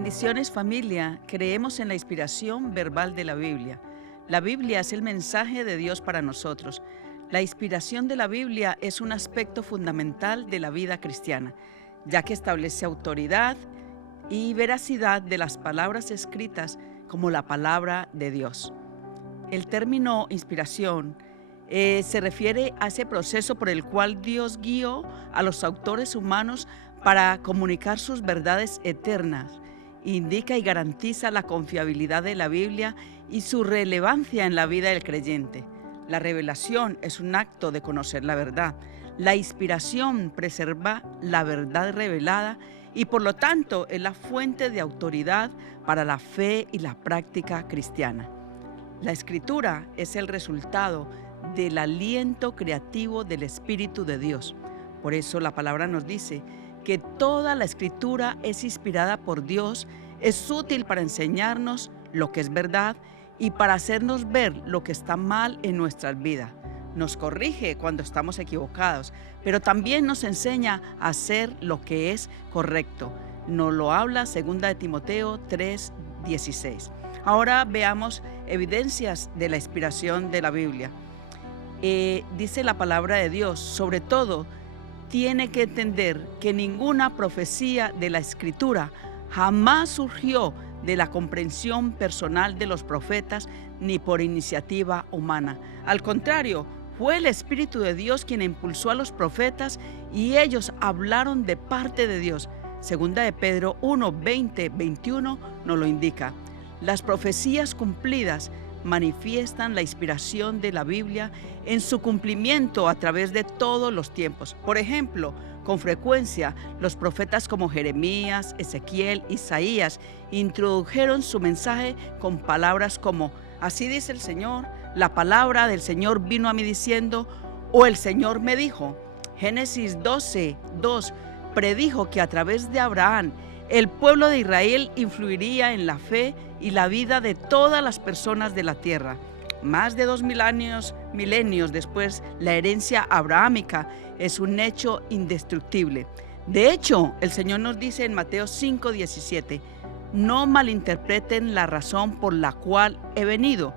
Bendiciones familia, creemos en la inspiración verbal de la Biblia. La Biblia es el mensaje de Dios para nosotros. La inspiración de la Biblia es un aspecto fundamental de la vida cristiana, ya que establece autoridad y veracidad de las palabras escritas como la palabra de Dios. El término inspiración se refiere a ese proceso por el cual Dios guió a los autores humanos para comunicar sus verdades eternas. Indica y garantiza la confiabilidad de la Biblia y su relevancia en la vida del creyente. La revelación es un acto de conocer la verdad. La inspiración preserva la verdad revelada y por lo tanto es la fuente de autoridad para la fe y la práctica cristiana. La Escritura es el resultado del aliento creativo del Espíritu de Dios. Por eso la palabra nos dice que toda la Escritura es inspirada por Dios, es útil para enseñarnos lo que es verdad y para hacernos ver lo que está mal en nuestras vidas. Nos corrige cuando estamos equivocados, pero también nos enseña a hacer lo que es correcto. Nos lo habla 2 Timoteo 3:16. Ahora veamos evidencias de la inspiración de la Biblia. Dice la palabra de Dios, sobre todo, tiene que entender que ninguna profecía de la Escritura jamás surgió de la comprensión personal de los profetas ni por iniciativa humana. Al contrario, fue el Espíritu de Dios quien impulsó a los profetas y ellos hablaron de parte de Dios. Segunda de Pedro 1:20-21 nos lo indica. Las profecías cumplidas manifiestan la inspiración de la Biblia en su cumplimiento a través de todos los tiempos. Por ejemplo, con frecuencia los profetas como Jeremías, Ezequiel, Isaías introdujeron su mensaje con palabras como así dice el Señor, la palabra del Señor vino a mí diciendo, o el Señor me dijo. Génesis 12:2 predijo que a través de Abraham el pueblo de Israel influiría en la fe y la vida de todas las personas de la tierra. Más de 2.000 milenios después, la herencia abrahámica es un hecho indestructible. De hecho, el Señor nos dice en Mateo 5:17, no malinterpreten la razón por la cual he venido.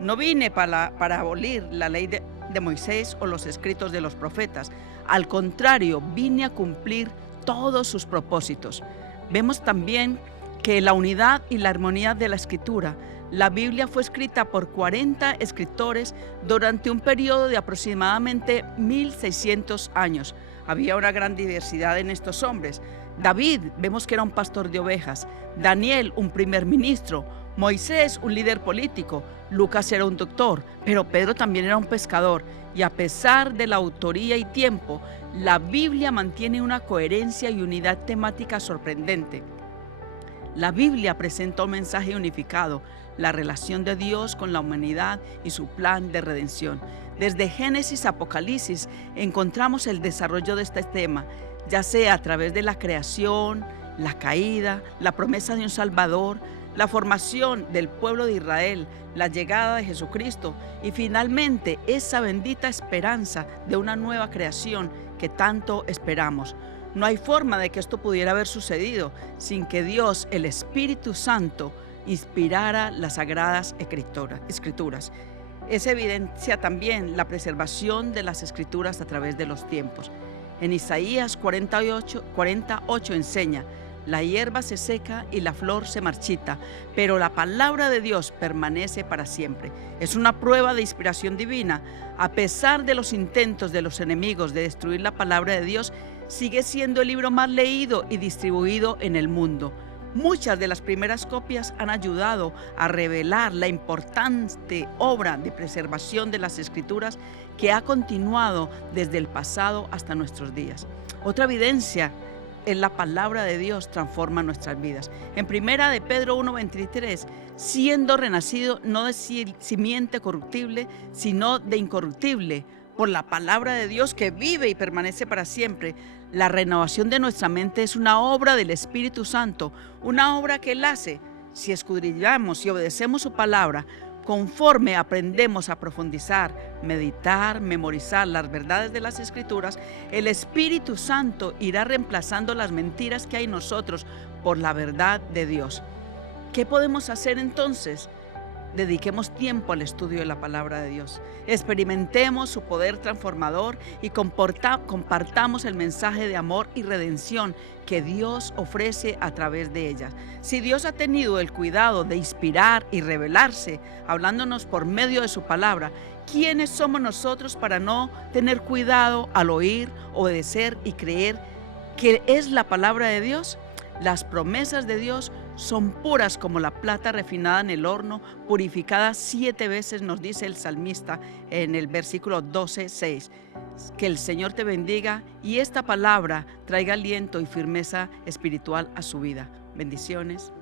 No vine para abolir la ley de Moisés o los escritos de los profetas. Al contrario, vine a cumplir todos sus propósitos. Vemos también que la unidad y la armonía de la Escritura. La Biblia fue escrita por 40 escritores durante un periodo de aproximadamente 1600 años. Había una gran diversidad en estos hombres. David, vemos que era un pastor de ovejas. Daniel, un primer ministro. Moisés, un líder político. Lucas era un doctor, pero Pedro también era un pescador. Y a pesar de la autoría y tiempo, la Biblia mantiene una coherencia y unidad temática sorprendente. La Biblia presenta un mensaje unificado, la relación de Dios con la humanidad y su plan de redención. Desde Génesis a Apocalipsis encontramos el desarrollo de este tema, ya sea a través de la creación, la caída, la promesa de un Salvador, la formación del pueblo de Israel, la llegada de Jesucristo y finalmente esa bendita esperanza de una nueva creación que tanto esperamos. No hay forma de que esto pudiera haber sucedido sin que Dios, el Espíritu Santo, inspirara las sagradas escrituras. Es evidencia también la preservación de las escrituras a través de los tiempos. En Isaías 48 enseña, la hierba se seca y la flor se marchita, pero la palabra de Dios permanece para siempre. Es una prueba de inspiración divina. A pesar de los intentos de los enemigos de destruir la palabra de Dios, sigue siendo el libro más leído y distribuido en el mundo. Muchas de las primeras copias han ayudado a revelar la importante obra de preservación de las Escrituras que ha continuado desde el pasado hasta nuestros días. Otra evidencia es la palabra de Dios transforma nuestras vidas. En 1 de Pedro 1:23, siendo renacido no de simiente corruptible, sino de incorruptible, por la palabra de Dios que vive y permanece para siempre. La renovación de nuestra mente es una obra del Espíritu Santo, una obra que Él hace. Si escudriñamos y obedecemos su palabra, conforme aprendemos a profundizar, meditar, memorizar las verdades de las Escrituras, el Espíritu Santo irá reemplazando las mentiras que hay en nosotros por la verdad de Dios. ¿Qué podemos hacer entonces? Dediquemos tiempo al estudio de la palabra de Dios. Experimentemos su poder transformador y compartamos el mensaje de amor y redención que Dios ofrece a través de ella. Si Dios ha tenido el cuidado de inspirar y revelarse, hablándonos por medio de su palabra, ¿quiénes somos nosotros para no tener cuidado al oír, obedecer y creer que es la palabra de Dios? Las promesas de Dios son puras como la plata refinada en el horno, purificada 7 veces, nos dice el salmista en el versículo 12:6. Que el Señor te bendiga y esta palabra traiga aliento y firmeza espiritual a su vida. Bendiciones.